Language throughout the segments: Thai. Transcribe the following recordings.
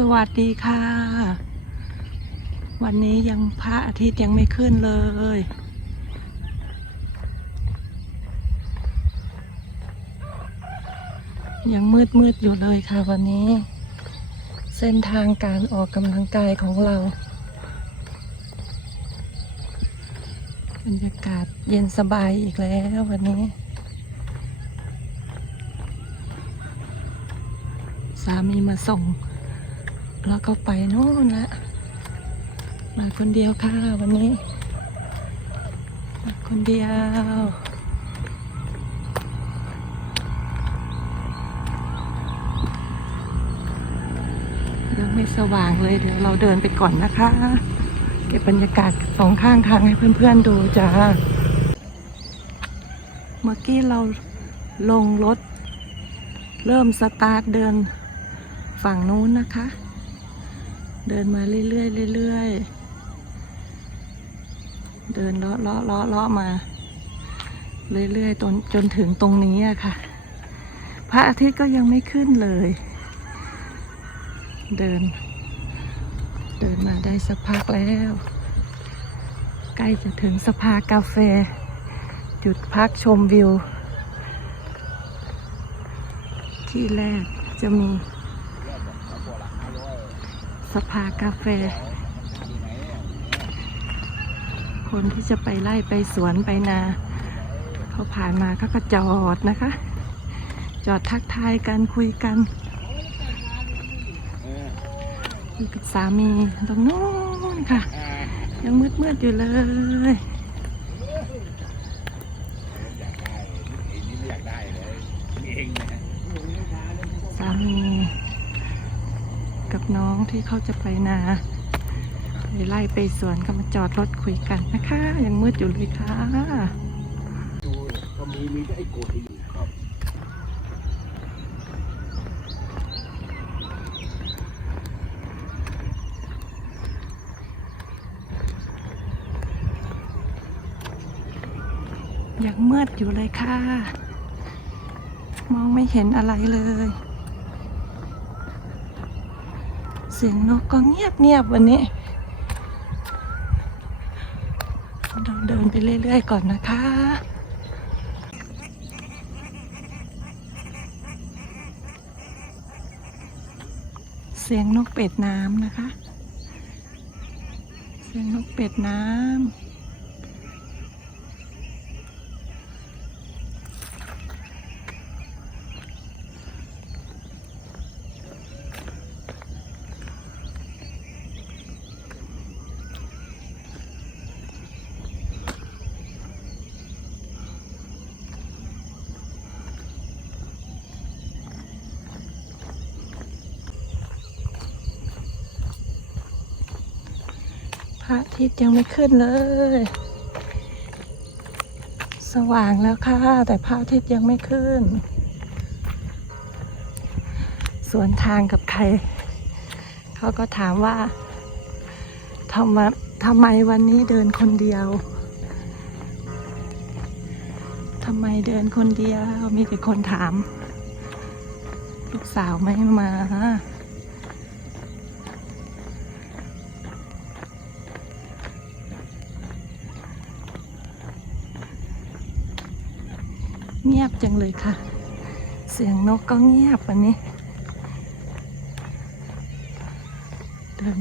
สวัสดีค่ะ วันนี้ยังพระอาทิตย์ยังไม่ขึ้นเลย ยังมืดมืดอยู่เลยค่ะวันนี้ เส้นทางการออกกำลังกายของเราบรรยากาศเย็นสบายอีกแล้ววันนี้ สามีมาส่ง แล้วก็ไปโน่นละมาคนเดียวค่ะวันนี้ มาคนเดียวยังไม่สว่างเลยเดี๋ยวเราเดินไปก่อนนะคะ เก็บบรรยากาศสองข้างทางให้เพื่อนๆดูจ้าเมื่อกี้เราลงรถ เริ่มสตาร์ทเดินฝั่งนู้นนะคะ เดินมาเรื่อยๆเรื่อยๆ เดินเลาะเลาะเลาะเลาะมา เรื่อยๆจนจนถึงตรงนี้อะค่ะ พระอาทิตย์ก็ยังไม่ขึ้นเลย เดิน เดินมาได้สักพักแล้ว ใกล้จะถึงสภากาแฟ จุดพักชมวิว ที่แรกจะมี สภากาแฟ คนที่จะไปไล่ไปสวนไปนา เขาผ่านมาก็ก็จอดนะคะ จอดทักทายกันคุยกันคุยกับสามีตรงนู้นค่ะ ยังมืดๆอยู่เลย สามี กับน้อง ที่เขาจะไปนาไปไล่ไปสวนก็มาจอดรถคุยกันนะคะ ยังมืดอยู่เลยค่ะก็มีมีไอ้กดอีกครับยังมืดอยู่เลยค่ะ มองไม่เห็นอะไรเลย เสียงนกก็เงียบเงียบวันนี้ เราเดินไปเรื่อยๆก่อนนะคะเสียงนกเป็ดน้ำนะคะ เสียงนกเป็ดน้ำ ทิตย์ยังไม่ขึ้นเลย สว่างแล้วค่ะ แต่พระอาทิตย์ยังไม่ขึ้น สวนทางกับใคร เขาก็ถามว่าทำไมทำไมวันนี้เดินคนเดียวทำไมเดินคนเดียวมีแต่คนถาม ลูกสาวไม่มา เงียบ จังเลยค่ะ เสียงนกก็เงียบวันนี้ เดิน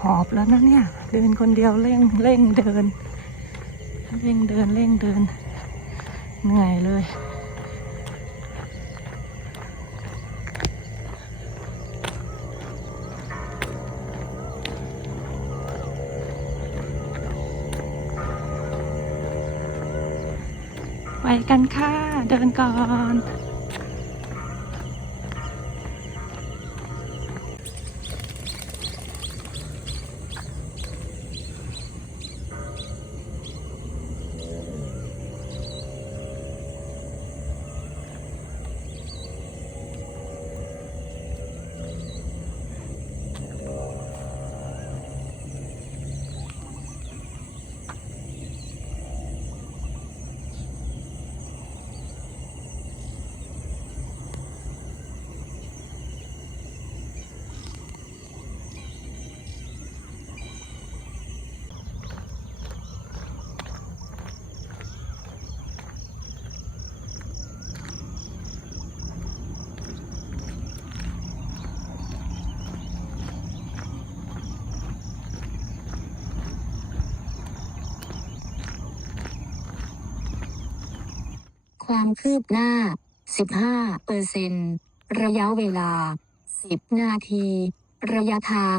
หอบแล้วนะเนี่ย เดินคนเดียวเร่งเร่งเดิน เร่งเดินเร่งเดิน เหนื่อยเลย กันค่ะ เดินก่อน ความคืบหน้า 15เปอร์เซนระยะเวลา 10 นาที ระยะทาง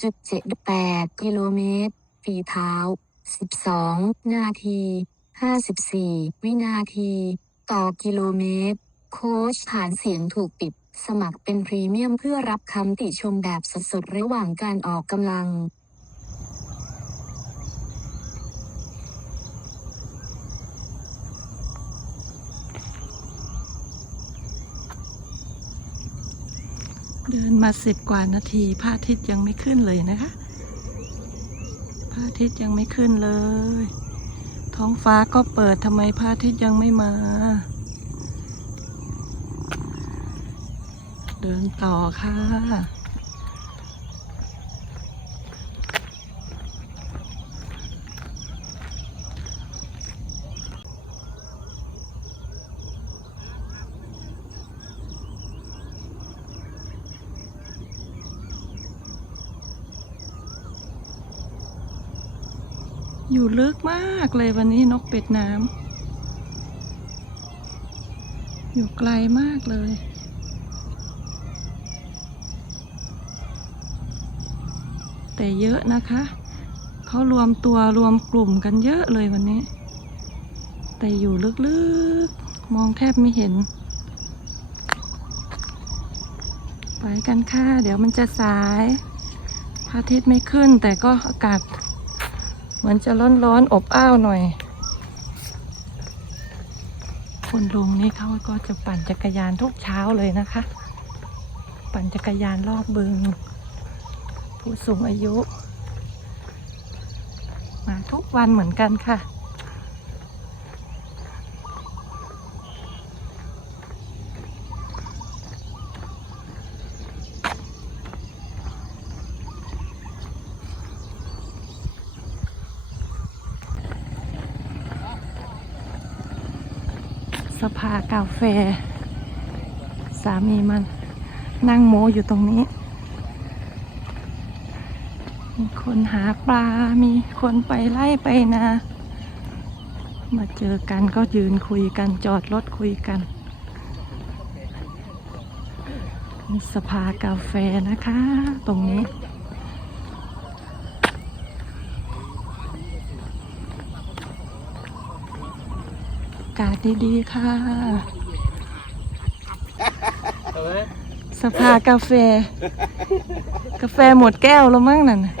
0.78 กิโลเมตร ฝีเท้า 12 นาที 54 วินาที ต่อกิโลเมตร โค้ชฐานเสียงถูกปิด สมัครเป็นพรีเมียมเพื่อรับคำติชมแบบสดๆระหว่างการออกกำลัง เดินมาสิบกว่านาทีพระอาทิตย์ยังไม่ขึ้นเลยนะคะพระอาทิตย์ยังไม่ขึ้นเลย ท้องฟ้าก็เปิดทำไมพระอาทิตย์ยังไม่มา เดินต่อค่ะ ลึกมากเลยวันนี้นกเป็ดน้ำอยู่ไกลมากเลย แต่เยอะนะคะเขารวมตัวรวมกลุ่มกันเยอะเลยวันนี้ แต่อยู่ลึกๆ มองแทบไม่เห็น ไปกันค่ะ เดี๋ยวมันจะสายพระอาทิตย์ไม่ขึ้นแต่ก็อากาศ เหมือนจะร้อนๆอบอ้าวหน่อย คุณลุงนี่เขาก็จะปั่นจักรยานทุกเช้าเลยนะคะ ปั่นจักรยานรอบบึง ผู้สูงอายุ มาทุกวันเหมือนกันค่ะ สภากาแฟ สามีมันนั่งโมอยู่ตรงนี้ มีคนหาปลา มีคนไปไล่ไปนา มาเจอกันก็ยืนคุยกันจอดรถคุยกัน มีสภากาแฟนะคะตรงนี้ อากาศ ดีๆค่ะ สภากาแฟ กาแฟหมดแก้วแล้วมั้งนั่นน่ะ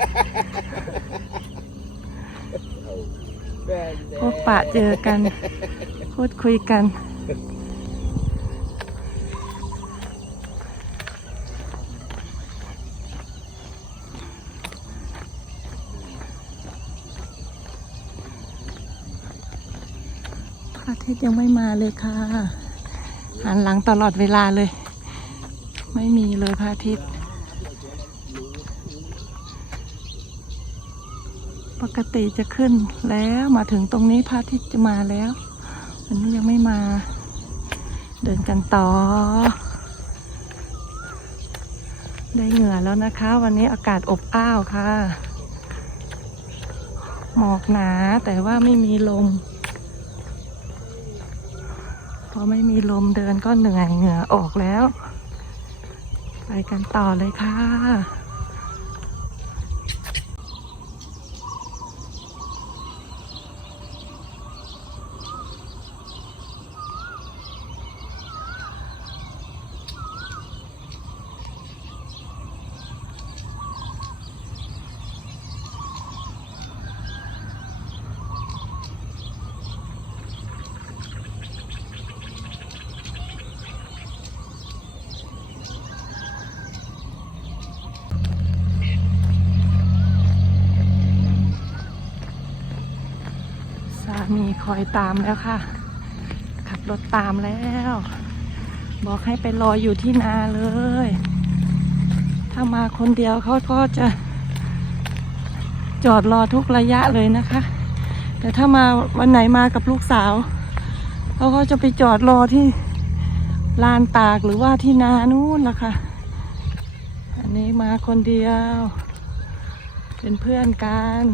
พบปะเจอกันพูดคุยกัน พระอาทิตย์ยังไม่มาเลยค่ะ หันหลังตลอดเวลาเลย ไม่มีเลยพระอาทิตย์ ปกติจะขึ้นแล้วมาถึงตรงนี้พระอาทิตย์จะมาแล้ว วันนี้ยังไม่มา เดินกันต่อ ได้เหงื่อแล้วนะคะ วันนี้อากาศอบอ้าวค่ะ หมอกหนาแต่ว่าไม่มีลม พอไม่มีลมเดินก็เหนื่อยเหงื่อออกแล้ว ไปกันต่อเลยค่ะ ส คอยตามแล้วค่ะ ขับรถตามแล้ว บอกให้ไปรออยู่ที่นาเลย ถ้ามาคนเดียวเขาก็จะจอดรอทุกระยะเลยนะคะ แต่ถ้ามาวันไหนมากับลูกสาวเขาก็จะไปจอดรอที่ลานตากหรือว่าที่นานู่นล่ะค่ะ อันนี้มาคนเดียว เป็นเพื่อนกัน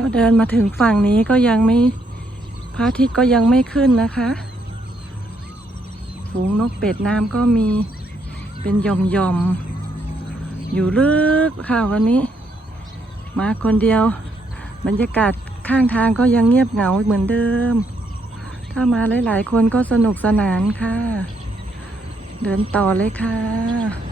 เราเดินมาถึงฝั่งนี้ก็ยังไม่พระอาทิตย์ก็ยังไม่ขึ้นนะคะฝูงนกเป็ดน้ำก็มีเป็นหย่อมๆอยู่ลึกค่ะวันนี้ มาคนเดียว บรรยากาศข้างทางก็ยังเงียบเหงาเหมือนเดิม ถ้ามาหลาย ๆ คนก็สนุกสนานค่ะ เดินต่อเลยค่ะ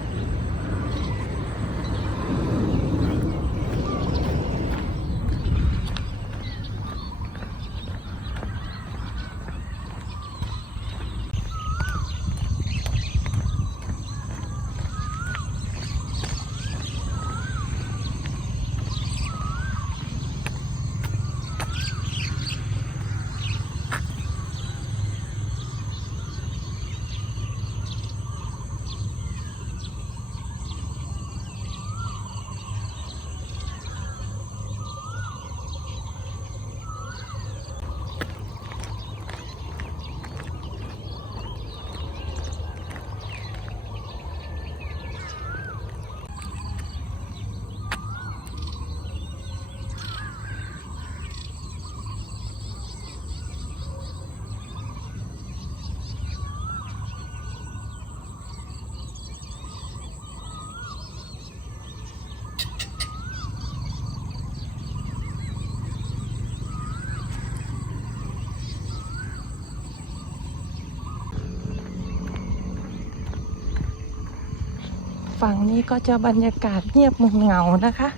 ฝั่งนี้ก็จะบรรยากาศเงียบเหงานะคะ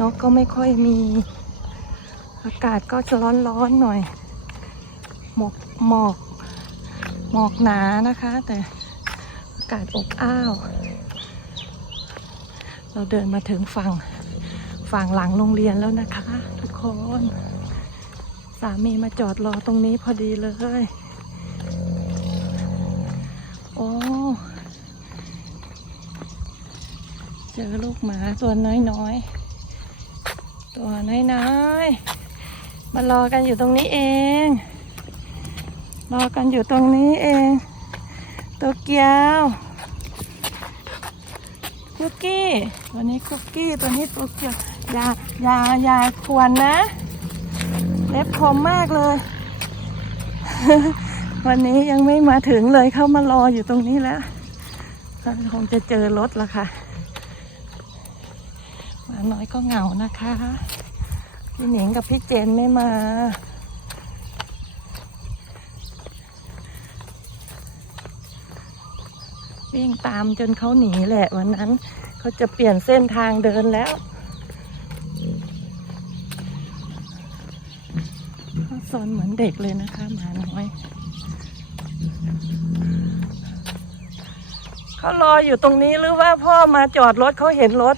นกก็ไม่ค่อยมี อากาศก็จะร้อนๆหน่อย หมอกหมอกหมอกหนานะคะ แต่อากาศอบอ้าว เราเดินมาถึงฝั่งฝั่งหลังโรงเรียนแล้วนะคะ ทุกคน สามีมาจอดรอตรงนี้พอดีเลย โอ้ เจอลูกหมาตัวน้อยๆ ตัวน้อยๆ มารอกันอยู่ตรงนี้เอง รอกันอยู่ตรงนี้เอง ตัวเกียว คุกกี้ ตัวนี้คุกกี้ ตัวนี้ตัวเกียว ยายายาควรนะ เล็บคมมากเลย วันนี้ยังไม่มาถึงเลยเข้ามารออยู่ตรงนี้แล้วคงจะเจอรถละค่ะ น้อยก็เหงานะคะ พี่หนิงกับพี่เจนไม่มา วิ่งตามจนเขาหนีแหละวันนั้น เขาจะเปลี่ยนเส้นทางเดินแล้วเขาสอนเหมือนเด็กเลยนะคะหมาน้อย เขารออยู่ตรงนี้หรือว่าพ่อมาจอดรถเขาเห็นรถ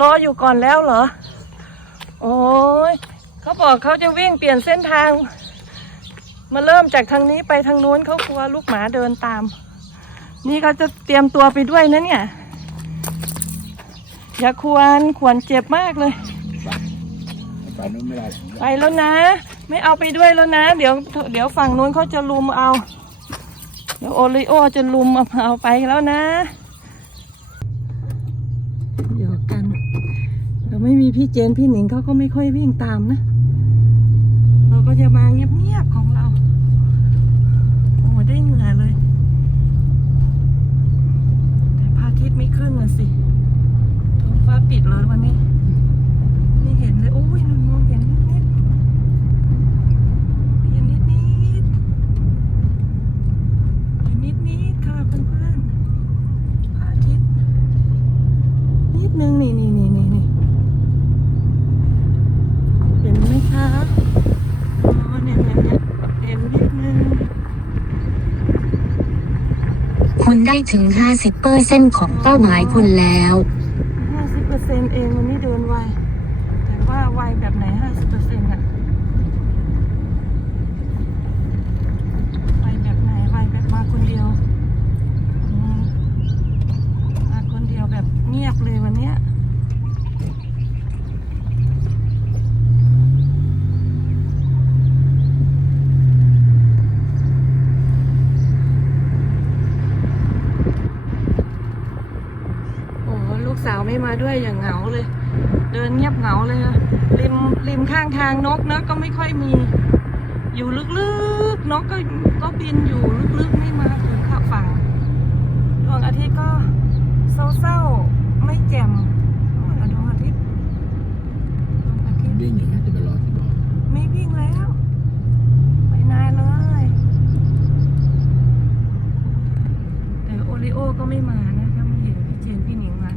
รออยู่ก่อนแล้วเหรอ โอ้ยเขาบอกเขาจะวิ่งเปลี่ยนเส้นทาง มาเริ่มจากทางนี้ไปทางนู้นเขากลัวลูกหมาเดินตาม นี่เขาจะเตรียมตัวไปด้วยนะเนี่ย อย่าควรควรเจ็บมากเลย ไปนู้นไม่ได้ไปแล้วนะ ไม่เอาไปด้วยแล้วนะ เดี๋ยวเดี๋ยวฝั่งนู้นเขาจะลุมเอา เดี๋ยวโอริโอจะลุมเอาเอาไปแล้วนะเดี๋ยวกันเรา ไม่มีพี่เจนพี่หนิงเขาก็ไม่ค่อยวิ่งตามนะ เราก็จะมาเงียบๆของเรา โอ้ได้เหงื่อเลย แต่พระอาทิตย์ไม่ขึ้นนะสิท้องฟ้าปิดเลยวันนี้ ไม่เห็นเลย โอ้ยหนูมองเห็นนิดๆเห็นนิดนิดๆเห็นนิดนิดๆค่ะเพื่อนๆพระอาทิตย์นิดนึงนี่นี่นี่นี่นี่เห็นไหมคะอ๋อเนี่ยเนี่ยเนี่ยเห็นนิดนึง คุณ ได้ถึง 50%ของเป้าหมายคุณแล้ว 50%เองมันนี้เดินไว แต่ว่าไวแบบไหนห้าสิบเปอร์เซ็นต์อะไวแบบไหนไวแบบมาคนเดียวอืมมาคนเดียวแบบเงียบเลยวันเนี้ยโอ้โหลูกสาวไม่มาด้วยอย่างเหงาเลย เดินเงียบเหงาเลยอะริมริมข้างทางนกนะก็ไม่ค่อยมี อยู่ลึกๆนกก็ก็บินอยู่ลึกๆไม่มาถึงข้าฝั่งดวงอาทิตย์ก็เศร้าๆไม่แจ่มโอ้ยดวงอาทิตย์ดวงอาทิตย์วิ่งอย่างนี้จะไปรอที่บ่อไม่วิ่งแล้วไปนานเลยแต่โอริโอก็ไม่มานะถ้าไม่เห็นพี่เจนพี่หนิงมา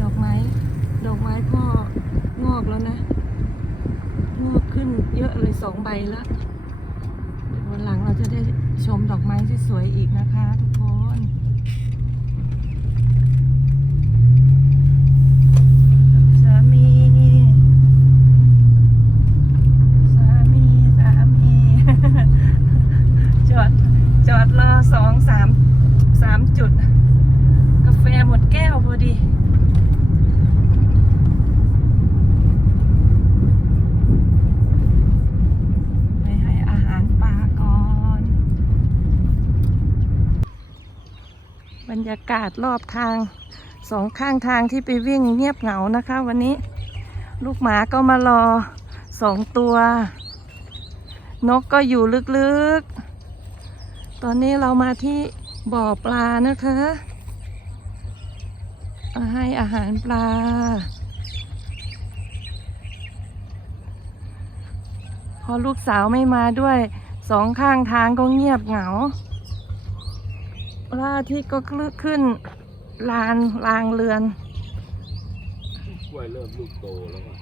ดอกไม้ ด อกไม้พ่องอกแล้วนะงอกขึ้นเยอะเลยสองใบแล้ววันหลังเราจะได้ชมดอกไม้ที่สวยๆอีกนะคะทุกคนสามีสามีสามีจอดจอดรอสองสามสามจุด กาแฟหมดแก้วพอดี ไปให้อาหารปลาก่อน บ รยากาศรอบทางสองข้างทางที่ไปวิ่งเงียบเหงานะคะ วันนี้ ลูกหมาก็มารอสองตัว นกก็อยู่ลึกๆ ตอนนี้เรามาที่บ่อปลานะคะมาให้อาหารปลา พอลูกสาวไม่มาด้วยสองข้างทางก็เงียบเหงา พระอาทิตย์ก็ขึ้นลานลางเรือนกล้วยเริ่มลูกโตแล้วก็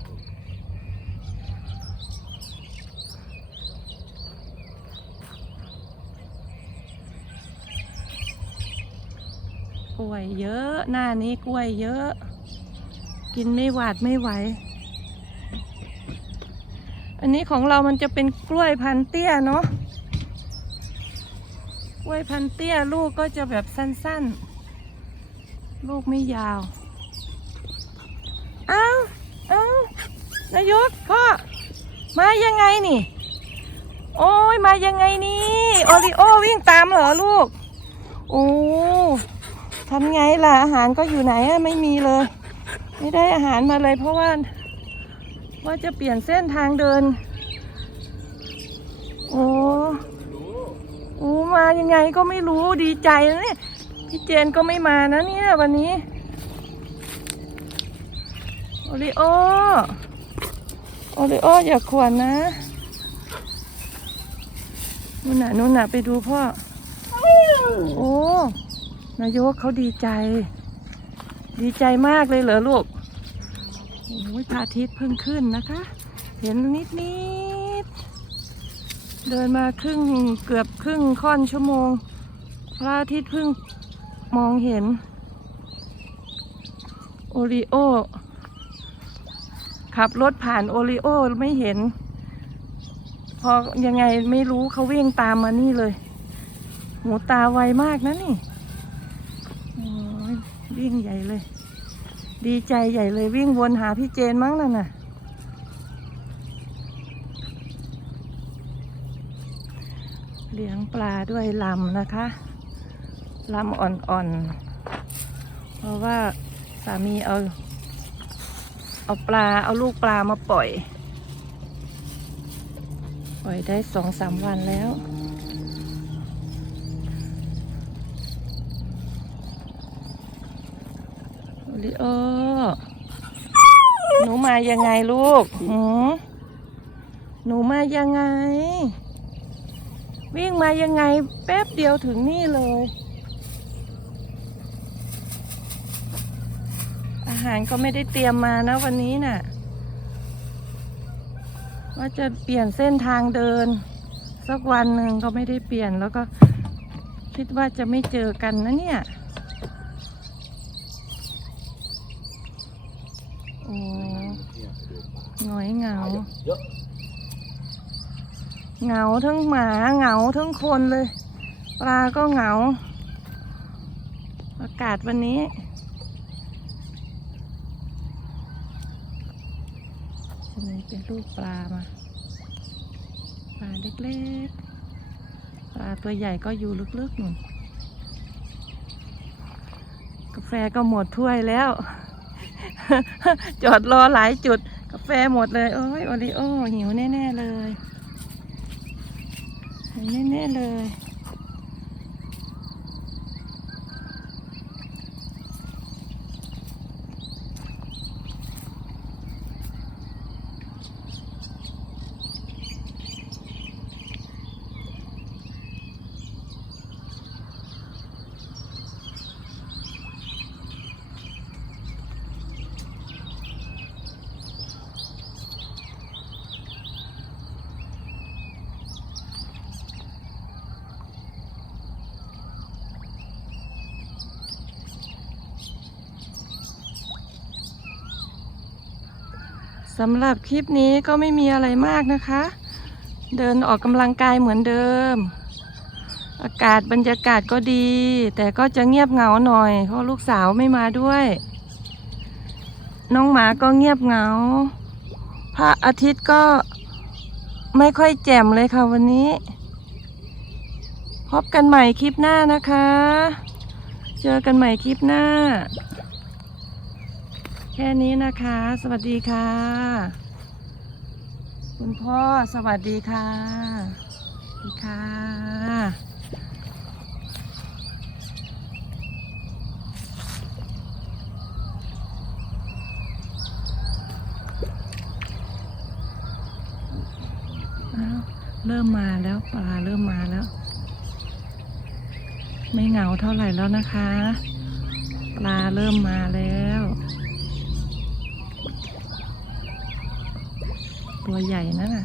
กล้วยเยอะหน้านี้กล้วยเยอะ กินไม่หวาดไม่ไหว อันนี้ของเรามันจะเป็นกล้วยพันเตี้ยเนาะ กล้วยพันเตี้ยลูกก็จะแบบสั้นๆ ลูกไม่ยาวอ้าวอ้าวนายกพ่อมายังไงนี่ โอ้ยมายังไงนี่โอริโอวิ่งตามเหรอลูก โอ้ทำไงล่ะอาหารก็อยู่ไหนอะไม่มีเลย ไม่ได้อาหารมาเลยเพราะว่า ว่าจะเปลี่ยนเส้นทางเดิน โอ้โอ้ มายังไงก็ไม่รู้ดีใจนะเนี่ยพี่เจนก็ไม่มานะเนี่ยวันนี้โอริโอโอริโออย่าขวนนะนู่นน่ะนู่นน่ะไปดูพ่อ โอ้นายกเขาดีใจ ดีใจมากเลยเหรอลูกโอ้ยพระอาทิตย์เพิ่งขึ้นนะคะ เห็นนิดนิด เดินมาครึ่งเกือบครึ่งค่อนชั่วโมง พระอาทิตย์เพิ่งมองเห็น โอริโอ ขับรถผ่านโอริโอไม่เห็น พอยังไงไม่รู้เขาวิ่งตามมานี่เลยหูตาไวมากนะนี่วิ่งใหญ่เลย ดีใจใหญ่เลยวิ่งวนหาพี่เจนมั้งนั่นน่ะ เลี้ยง ปลาด้วยลำนะคะลำอ่อนๆ เพราะว่าสามีเอาเอาปลาเอาลูกปลามาปล่อย ปล่อยได้สองสามวันแล้วโอริโอ หนูมายังไงลูกหืมหนูมายังไง วิ่งมายังไงแป๊บเดียวถึงนี่เลย อาหารก็ไม่ได้เตรียมมานะวันนี้น่ะ ว่าจะเปลี่ยนเส้นทางเดิน สักวันหนึ่งก็ไม่ได้เปลี่ยนแล้วก็คิดว่าจะไม่เจอกันนะเนี่ย โอ้เนี่ยาหงอยเหงา เหงาทั้งหมาเหงาทั้งคนเลย ปลาก็เหงา อากาศวันนี้จะมีเป็นลูกปลามา ปลาเล็กๆ ปลาตัวใหญ่ก็อยู่ลึกๆหนุนกาแฟก็หมดถ้วยแล้ว จอดรอหลายจุด กาแฟหมดเลย โอ้ยโอริโอหิวแน่ ๆ เลย แน่ๆเลย สำหรับคลิปนี้ก็ไม่มีอะไรมากนะคะ เดินออกกำลังกายเหมือนเดิม อากาศบรรยากาศก็ดี แต่ก็จะเงียบเหงาหน่อย เพราะลูกสาวไม่มาด้วย น้องหมาก็เงียบเหงา พระอาทิตย์ก็ไม่ค่อยแจ่มเลยค่ะวันนี้ พบกันใหม่คลิปหน้านะคะ เจอกันใหม่คลิปหน้า แค่นี้นะคะ สวัสดีค่ะ คุณพ่อสวัสดีค่ะสวัสดีค่ะเริ่มมาแล้วปลาเริ่มมาแล้ว ไม่เหงาเท่าไหร่แล้วนะคะ ปลาเริ่มมาแล้ว ตัวใหญ่นะน่ะ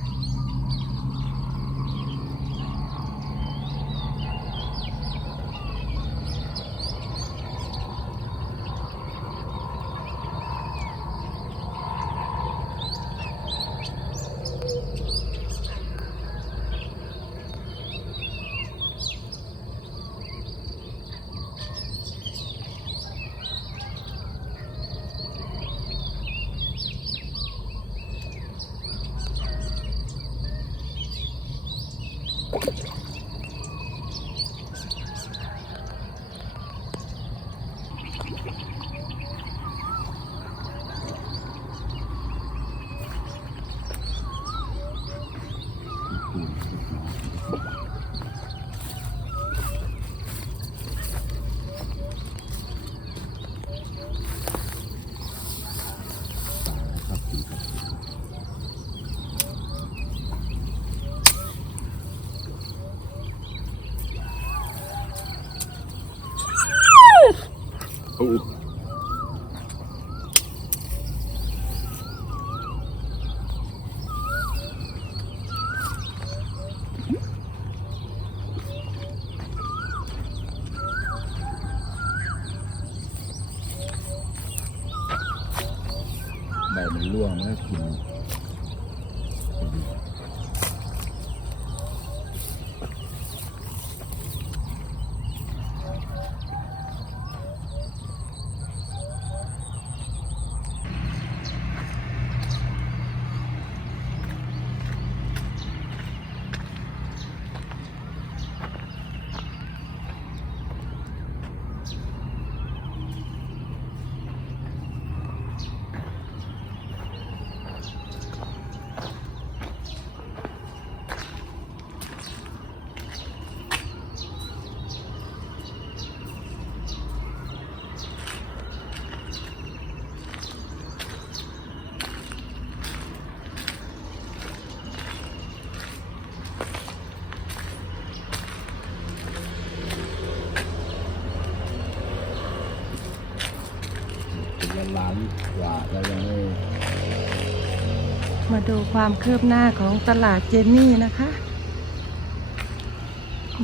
มาดูความคืบหน้าของตลาดเจนนี่นะคะ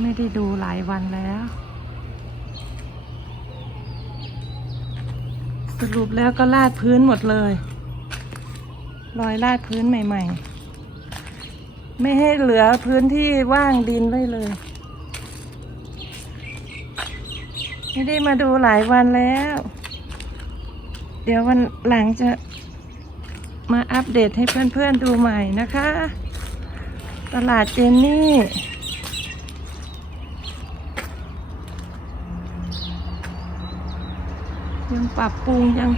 ไม่ได้ดูหลายวันแล้ว สรุปแล้วก็ลาดพื้นหมดเลย รอยลาดพื้นใหม่ ๆ ไม่ให้เหลือพื้นที่ว่างดินไว้เลย ไม่ได้มาดูหลายวันแล้ว เดี๋ยววันหลังจะ มาอัปเดตให้เพื่อนๆดูใหม่นะคะ ตลาดเจนนี่ ยังปรับปรุงยัง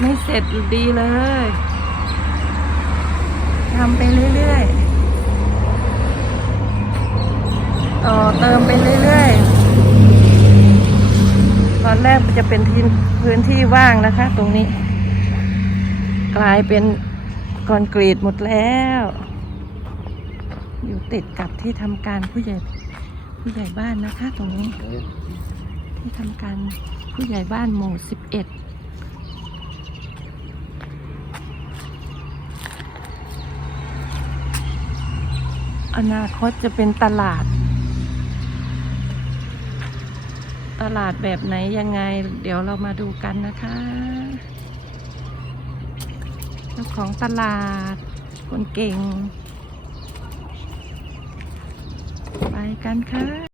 ไม่เสร็จดีเลยทำไปเรื่อยๆ ต่อเติมไปเรื่อยๆ ตอนแรกจะเป็นที่พื้นที่ว่างนะคะตรงนี้ กลายเป็นคอนกรีตหมดแล้ว อยู่ติดกับที่ทำการผู้ใหญ่ผู้ใหญ่บ้านนะคะ ตรงนี้ ที่ทำการผู้ใหญ่บ้านหมู่สิบเอ็ดอนาคตจะเป็นตลาด ตลาดแบบไหนยังไง เดี๋ยวเรามาดูกันนะคะ จ้าของตลาด คนเก่ง ไปกันค่ะ